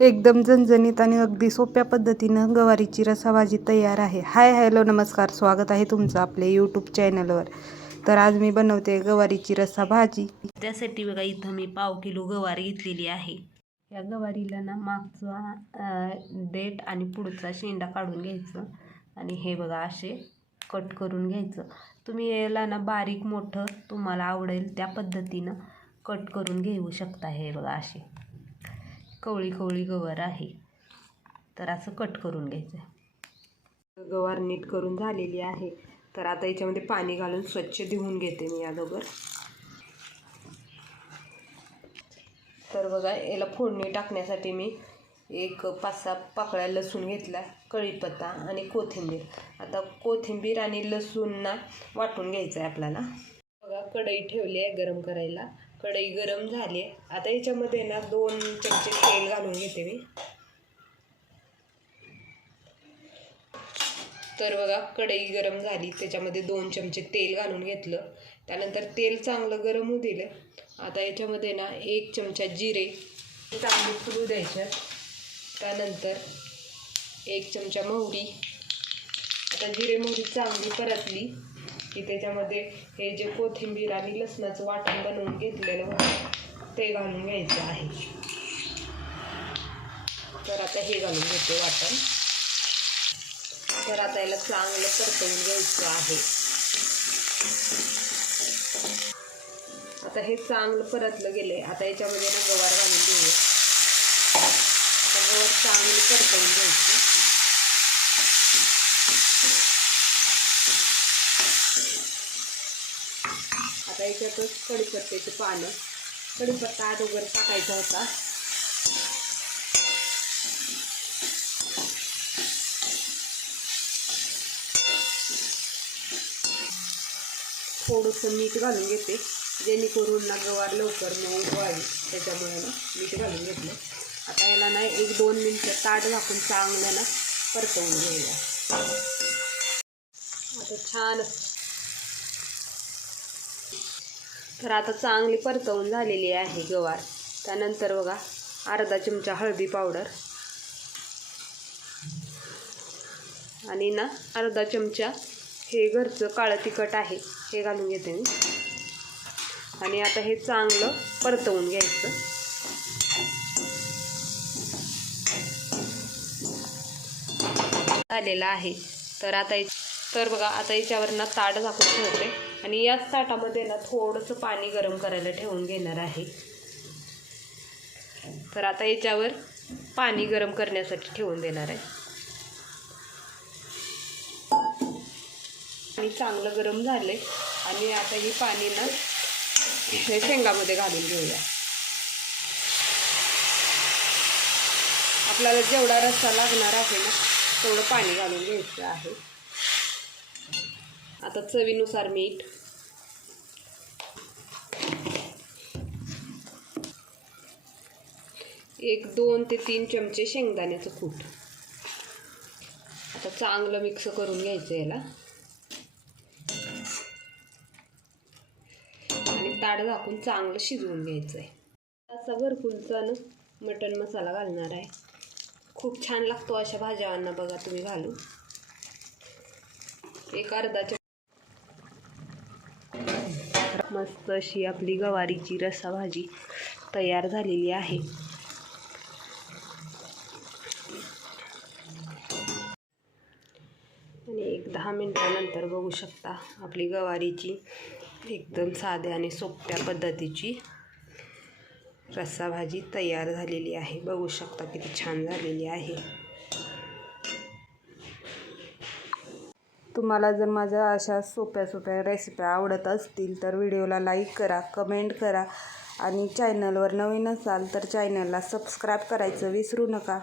एकदम झणझणीत आणि अगदी सोप्या पद्धतीनं गवारीची रसाभाजी तयार आहे. हाय हॅलो नमस्कार. स्वागत आहे तुमचं आपल्या यूट्यूब चॅनलवर तर आज मी बनवते गवारीची रस्सा भाजी त्यासाठी बघा इथं मी पाव किलो गवारी घेतलेली आहे. या गवारीला ना मागचा देठ आणि पुढचा शेंडा काढून घ्यायचं आणि हे बघा असे कट करून घ्यायचं. तुम्ही याला ना बारीक मोठं तुम्हाला आवडेल त्या पद्धतीनं कट करून घेऊ शकता हे बघा असे. कवळी कवळी गवार आहे. तर असं कट करून घ्यायचं. गवार नीट करून झालेली आहे. तर आता याच्यामध्ये पाणी घालून स्वच्छ धुवून घेते मी अगोदर तर बघा याला फोडणी टाकण्यासाठी मी एक पाच सहा पाकळ्या लसूण घेतला कढीपत्ता आणि कोथिंबीर. आता कोथिंबीर आणि लसूण ना वाटून घ्यायचं आहे आपल्याला. बघा कढई ठेवली आहे गरम करायला. कढई गरम झाली आहे. आता याच्यामध्ये ना दोन चमचे घालून घेते मी. तर बघा कढई गरम झाली. त्याच्यामध्ये दोन चमचे तेल घालून घेतलं. त्यानंतर तेल चांगलं गरम होऊ दिलं. आता याच्यामध्ये ना एक चमचा जिरे. चांगली फुलू द्यायच्यात त्यानंतर एक चमचा मोहरी. आता जिरे मोहरी चांगली परतली की त्याच्यामध्ये हे जे कोथिंबीर आणि लसणाचं वाटण बनवून घेतलेलं होतं ते घालून घ्यायचं आहे. तर आता हे घालून घेते वाटण. तर आता याला चांगलं परतवून घ्यायचं आहे. आता हे चांगलं परतलं गेले आता याच्यामध्ये ना गवार घालून घेऊया आता गवार चांगली परतवून घ्यायची. आता याच्यातच कढीपत्त्याचे पानं. कढीपत्ता अगोदर टाकायचा होता. थोडंसं मीठ घालून घेते. जेणेकरून ना गवार लवकर मऊ व्हावी. त्याच्यामुळे ना मीठ घालून घेतलं. आता याला ना एक दोन मिनटं ताट घाकून चांगलं ना परतवून घेऊया. आता छान. तर आता चांगली परतवून झालेली आहे गवार. त्यानंतर बघा अर्धा चमचा हळदी पावडर. आणि ना अर्धा चमचा हे घरचं काळं तिखट आहे हे घालून घेते मी. आणि आता हे चांगलं परतवून घ्यायचं. आलेलं आहे. तर आता तर बघा आता याच्यावर ना ताट झाकून ठेवते. आणि याच ताटामध्ये ना थोडंसं पाणी गरम करायला ठेवून घेणार आहे. तर आता याच्यावर पाणी गरम करण्यासाठी ठेवून देणार आहे. आणि चांगलं गरम झाले आणि आता ही पाणी ना हे शेंगामध्ये घालून घेऊया. आपल्याला जेवढा रस्सा लागणार आहे ना तेवढं पाणी घालून घ्यायचं आहे. आता चवीनुसार मीठ. एक दोन ते तीन चमचे शेंगदाण्याचं कूट. आता चांगलं मिक्स करून घ्यायचं याला. ताट झाकून चांगलं शिजवून घ्यायचं आहे असा घरकुलचा मटण मसाला घालणार आहे. खूप छान लागतो अशा भाज्यांना बघा तुम्ही घालू एक अर्धा मस्त अशी आपली गवारीची रसा भाजी तयार झालेली आहे आणि एक दहा मिनटानंतर बघू शकता आपली गवारीची एकदम साध्या आणि सोप्या पद्धतीची रस्सा भाजी तयार झालेली आहे. बघू शकता किती छान झालेली आहे. तुम्हाला जर माझ्या अशा सोप्या सोप्या रेसिप्या आवडत असतील तर व्हिडिओला लाईक करा कमेंट करा आणि चॅनलवर नवीन असाल तर चॅनलला सबस्क्राईब करायचं विसरू नका.